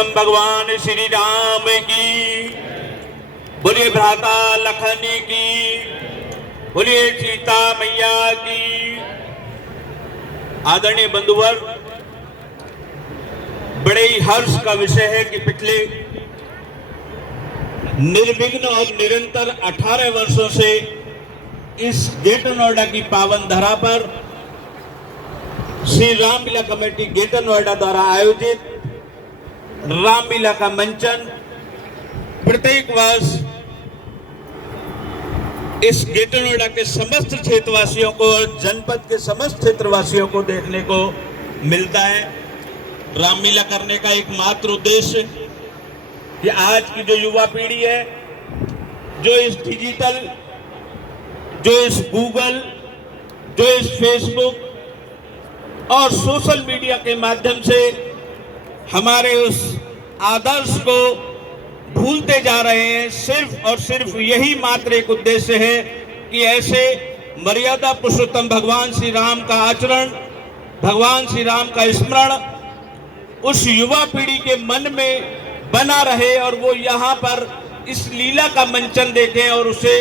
पुरुषोत्तम भगवान श्री राम की, बोलिए भ्राता लखन की, बोलिए सीता मैया की। आदरणीय बंधुवर, बड़े ही हर्ष का विषय है कि पिछले निर्विघ्न और निरंतर 18 वर्षों से इस ग्रेटर नोएडा की पावन धरा पर श्री रामलीला कमेटी ग्रेटर नोएडा द्वारा आयोजित रामलीला का मंचन प्रत्येक वर्ष इस ग्रेटर नोएडा के समस्त क्षेत्रवासियों को और जनपद के समस्त क्षेत्रवासियों को देखने को मिलता है। रामलीला करने का एकमात्र उद्देश्य कि आज की जो युवा पीढ़ी है, जो इस डिजिटल, जो इस गूगल, जो इस फेसबुक और सोशल मीडिया के माध्यम से हमारे उस आदर्श को भूलते जा रहे हैं, सिर्फ और सिर्फ यही मात्र एक उद्देश्य है कि ऐसे मर्यादा पुरुषोत्तम भगवान श्री राम का आचरण, भगवान श्री राम का स्मरण उस युवा पीढ़ी के मन में बना रहे और वो यहाँ पर इस लीला का मंचन देखें और उसे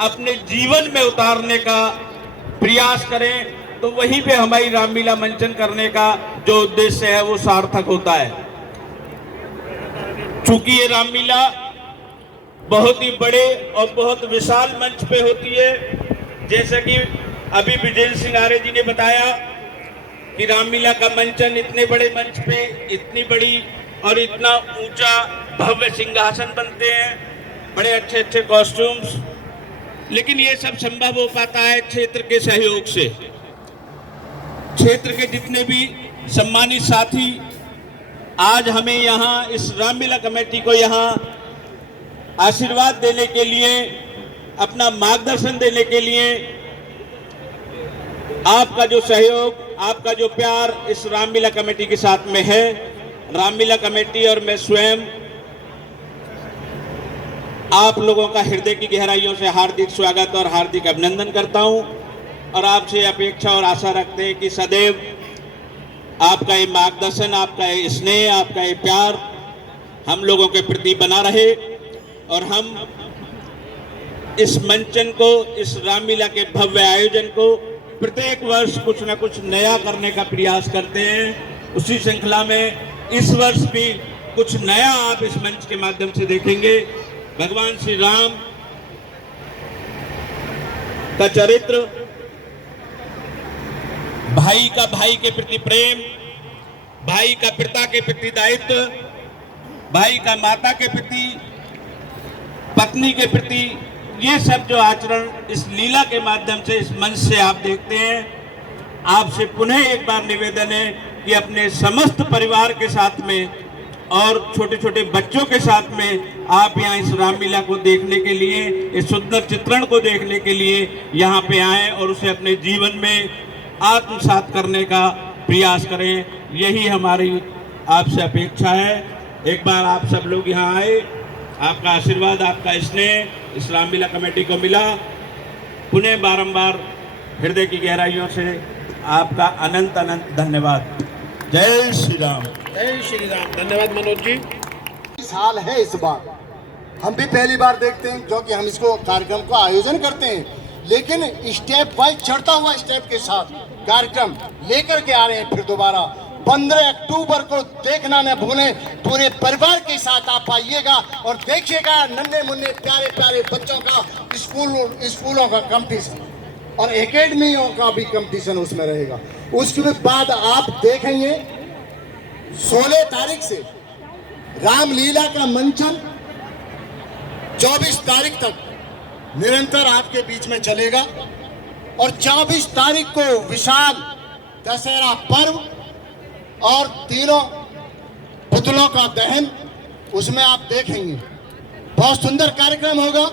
अपने जीवन में उतारने का प्रयास करें। तो वहीं पे हमारी रामलीला मंचन करने का जो उद्देश्य है वो सार्थक होता है। चूंकि ये रामलीला बहुत ही बड़े और बहुत विशाल मंच पे होती है, जैसे कि अभी विजेंद्र सिंह आर्य जी ने बताया कि रामलीला का मंचन इतने बड़े मंच पे इतनी बड़ी और इतना ऊंचा भव्य सिंहासन बनते हैं, बड़े अच्छे अच्छे कॉस्ट्यूम्स, लेकिन ये सब संभव हो पाता है क्षेत्र के सहयोग से। क्षेत्र के जितने भी सम्मानित साथी आज हमें यहाँ इस रामलीला कमेटी को यहाँ आशीर्वाद देने के लिए, अपना मार्गदर्शन देने के लिए, आपका जो सहयोग, आपका जो प्यार इस रामलीला कमेटी के साथ में है, रामलीला कमेटी और मैं स्वयं आप लोगों का हृदय की गहराइयों से हार्दिक स्वागत और हार्दिक अभिनंदन करता हूं और आपसे अपेक्षा और आशा रखते हैं कि सदैव आपका ये मार्गदर्शन, आपका ये स्नेह, आपका ये प्यार हम लोगों के प्रति बना रहे और हम इस मंचन को, इस रामलीला के भव्य आयोजन को प्रत्येक वर्ष कुछ न कुछ नया करने का प्रयास करते हैं। उसी श्रृंखला में इस वर्ष भी कुछ नया आप इस मंच के माध्यम से देखेंगे। भगवान श्री राम का चरित्र, भाई का भाई के प्रति प्रेम, भाई का पिता के प्रति दायित्व, भाई का माता के प्रति, पत्नी के प्रति, ये सब जो आचरण इस लीला के माध्यम से इस मंच से आप देखते हैं। आपसे पुनः एक बार निवेदन है कि अपने समस्त परिवार के साथ में और छोटे छोटे बच्चों के साथ में आप यहाँ इस रामलीला को देखने के लिए, इस सुंदर चित्रण को देखने के लिए यहाँ पे आएं और उसे अपने जीवन में आत्मसात करने का प्रयास करें। यही हमारी आपसे अपेक्षा है। एक बार आप सब लोग यहाँ आए, आपका आशीर्वाद, आपका स्नेह इस रामलीला कमेटी को मिला। पुनः बारंबार हृदय की गहराइयों से आपका अनंत अनंत धन्यवाद। जय श्री राम। जय श्री राम। धन्यवाद मनोज जी। साल है इस बार, हम भी पहली बार देखते हैं क्योंकि हम इसको कार्यक्रम को आयोजन करते हैं, लेकिन स्टेप वाइज चढ़ता हुआ स्टेप के साथ कार्यक्रम लेकर के आ रहे हैं। फिर दोबारा 15 अक्टूबर को देखना न भूलें, पूरे परिवार के साथ आप आइएगा और देखिएगा नन्हे मुन्ने प्यारे प्यारे बच्चों का स्कूलों का कंपटीशन और एकेडमियों का भी कंपटीशन उसमें रहेगा। उसके बाद आप देखेंगे 16 तारीख से रामलीला का मंचन 24 तारीख तक निरंतर आपके बीच में चलेगा और 24 तारीख को विशाल दशहरा पर्व और तीनों पुतलों का दहन उसमें आप देखेंगे। बहुत सुंदर कार्यक्रम होगा,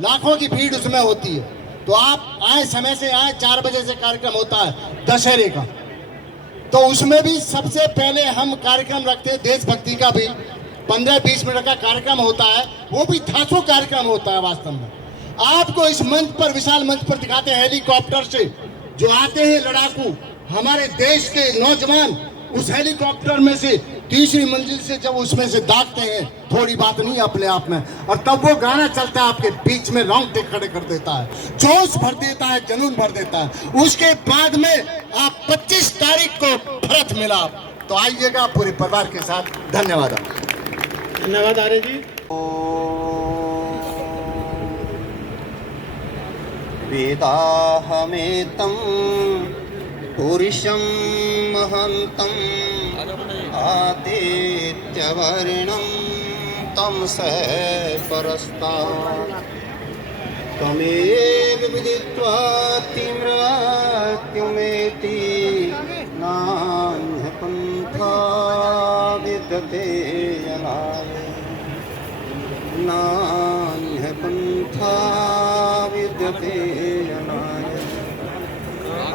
लाखों की भीड़ उसमें होती है। तो आप आए, समय से आए, 4 बजे से कार्यक्रम होता है दशहरे का। तो उसमें भी सबसे पहले हम कार्यक्रम रखते हैं देशभक्ति का भी 15-20 मिनट का कार्यक्रम होता है, वो भी धांसू कार्यक्रम होता है। वास्तव में आपको इस मंच पर, विशाल मंच पर दिखाते हैं हेलीकॉप्टर से जो आते हैं लड़ाकू हमारे देश के नौजवान, उस हेलीकॉप्टर में से तीसरी मंजिल से जब उसमें से दागते हैं, थोड़ी बात नहीं अपने आप में, और तब वो गाना चलता है आपके बीच में, रोंगटे खड़े कर देता है, जोश भर देता है, जुनून भर देता है। उसके बाद में आप 25 तारीख को भरत मिलाप, तो आइएगा पूरे परिवार के साथ। धन्यवाद। धन्यवाद आर्य जी। वेदाहमेतं पुरुषं महन्तं आदित्यवर्णं तमसः परस्तात् तमेव विदित्वा तिम्रात्युमेति नान्यपन्था विद्यते यनाय नान्यपन्था विद्यते यनाय।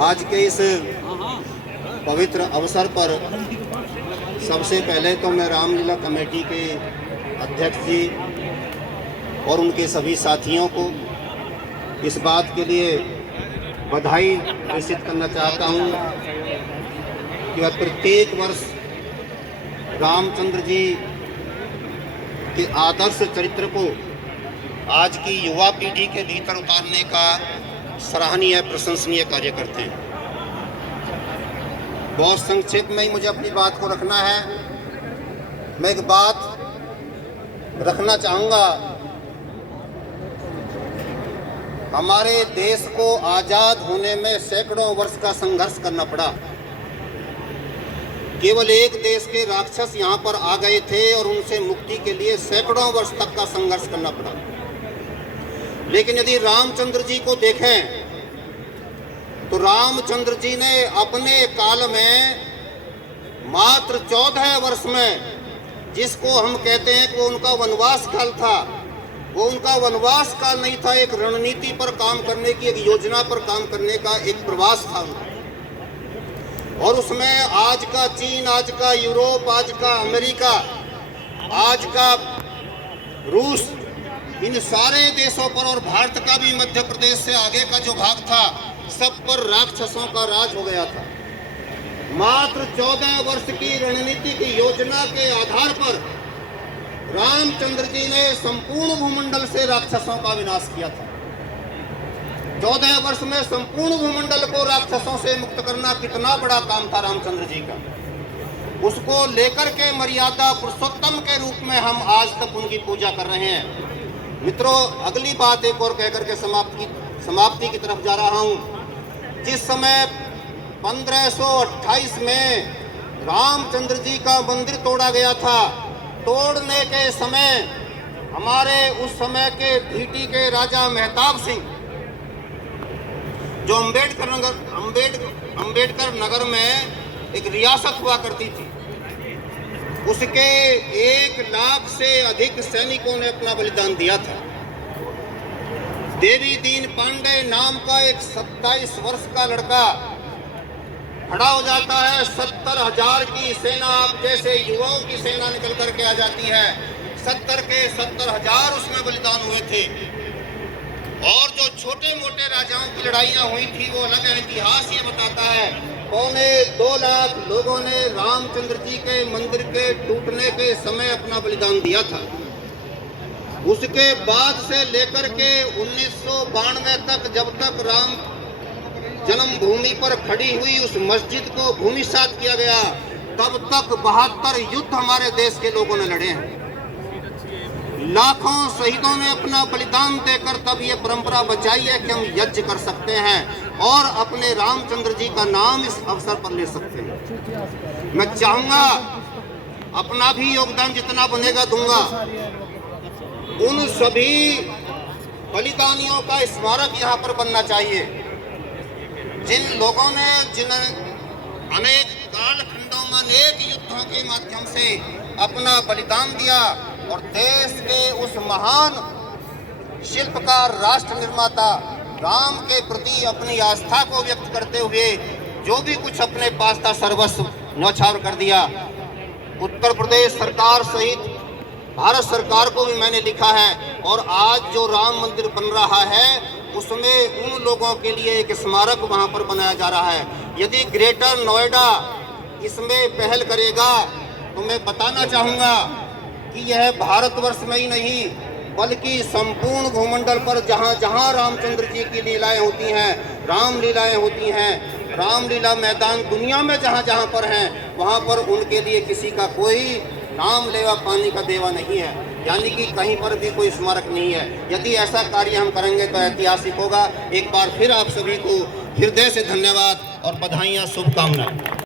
आज के इस पवित्र अवसर पर सबसे पहले तो मैं रामलीला कमेटी के अध्यक्ष जी और उनके सभी साथियों को इस बात के लिए बधाई प्रेषित करना चाहता हूं कि वह प्रत्येक वर्ष रामचंद्र जी के आदर्श चरित्र को आज की युवा पीढ़ी के भीतर उतारने का सराहनीय प्रशंसनीय कार्य करते हैं। बहुत संक्षेप में ही मुझे अपनी बात को रखना है। मैं एक बात रखना चाहूँगा, हमारे देश को आज़ाद होने में सैकड़ों वर्ष का संघर्ष करना पड़ा। केवल एक देश के राक्षस यहाँ पर आ गए थे और उनसे मुक्ति के लिए सैकड़ों वर्ष तक का संघर्ष करना पड़ा। लेकिन यदि रामचंद्र जी को देखें तो रामचंद्र जी ने अपने काल में मात्र 14 वर्ष में, जिसको हम कहते हैं कि उनका वनवास काल था, वो उनका वनवास काल नहीं था, एक रणनीति पर काम करने की, एक योजना पर काम करने का एक प्रवास था उनका। और उसमें आज का चीन, आज का यूरोप, आज का अमेरिका, आज का रूस, इन सारे देशों पर और भारत का भी मध्य प्रदेश से आगे का जो भाग था, सब पर राक्षसों का राज हो गया था। मात्र 14 वर्ष की रणनीति की योजना के आधार पर रामचंद्र जी ने संपूर्ण भूमंडल से राक्षसों का विनाश किया था। 14 वर्ष में संपूर्ण भूमंडल को राक्षसों से मुक्त करना कितना बड़ा काम था रामचंद्र जी का। उसको लेकर के मर्यादा पुरुषोत्तम के रूप में हम आज तक उनकी पूजा कर रहे हैं। मित्रों, अगली बात एक और कहकर के समाप्ति की तरफ जा रहा हूं। जिस समय 1528 में रामचंद्र जी का मंदिर तोड़ा गया था, तोड़ने के समय हमारे उस समय के भीटी के राजा मेहताब सिंह, जो अंबेडकर नगर में एक रियासत हुआ करती थी, उसके 1 लाख से अधिक सैनिकों ने अपना बलिदान दिया था। देवी दीन पांडे नाम का एक 27 वर्ष का लड़का खड़ा हो जाता है। 70,000 की सेना, आप जैसे युवाओं की सेना निकल करके आ जाती है। 70 के 70,000 उसमें बलिदान हुए थे। और जो छोटे मोटे राजाओं की लड़ाइयाँ हुई थी वो अलग है। इतिहास ये बताता है 2.25 लाख लोगों ने रामचंद्र जी के मंदिर के टूटने के समय अपना बलिदान दिया था। उसके बाद से लेकर के 1992 तक, जब तक राम जन्मभूमि पर खड़ी हुई उस मस्जिद को भूमिसात किया गया, तब तक 72 युद्ध हमारे देश के लोगों ने लड़े हैं। लाखों शहीदों ने अपना बलिदान देकर तब ये परंपरा बचाई है कि हम यज्ञ कर सकते हैं और अपने रामचंद्र जी का नाम इस अवसर पर ले सकते हैं। मैं चाहूंगा अपना भी योगदान जितना बनेगा दूंगा। उन सभी बलिदानियों का स्मारक यहाँ पर बनना चाहिए, जिन लोगों ने अनेक कालखंडों में अनेक युद्धों के माध्यम से अपना बलिदान दिया और देश के उस महान शिल्पकार, राष्ट्र निर्माता राम के प्रति अपनी आस्था को व्यक्त करते हुए जो भी कुछ अपने पास था सर्वस्व न्यौछावर कर दिया। उत्तर प्रदेश सरकार सहित भारत सरकार को भी मैंने लिखा है और आज जो राम मंदिर बन रहा है उसमें उन लोगों के लिए एक स्मारक वहां पर बनाया जा रहा है। यदि ग्रेटर नोएडा इसमें पहल करेगा तो मैं बताना चाहूँगा कि यह भारतवर्ष में ही नहीं बल्कि संपूर्ण भूमंडल पर जहाँ जहाँ रामचंद्र जी की लीलाएं होती हैं, रामलीलाएं होती हैं, रामलीला मैदान दुनिया में जहाँ जहाँ पर हैं, वहाँ पर उनके लिए किसी का कोई नाम लेवा पानी का देवा नहीं है, यानी कि कहीं पर भी कोई स्मारक नहीं है। यदि ऐसा कार्य हम करेंगे तो ऐतिहासिक होगा। एक बार फिर आप सभी को हृदय से धन्यवाद और बधाइयाँ, शुभकामनाएं।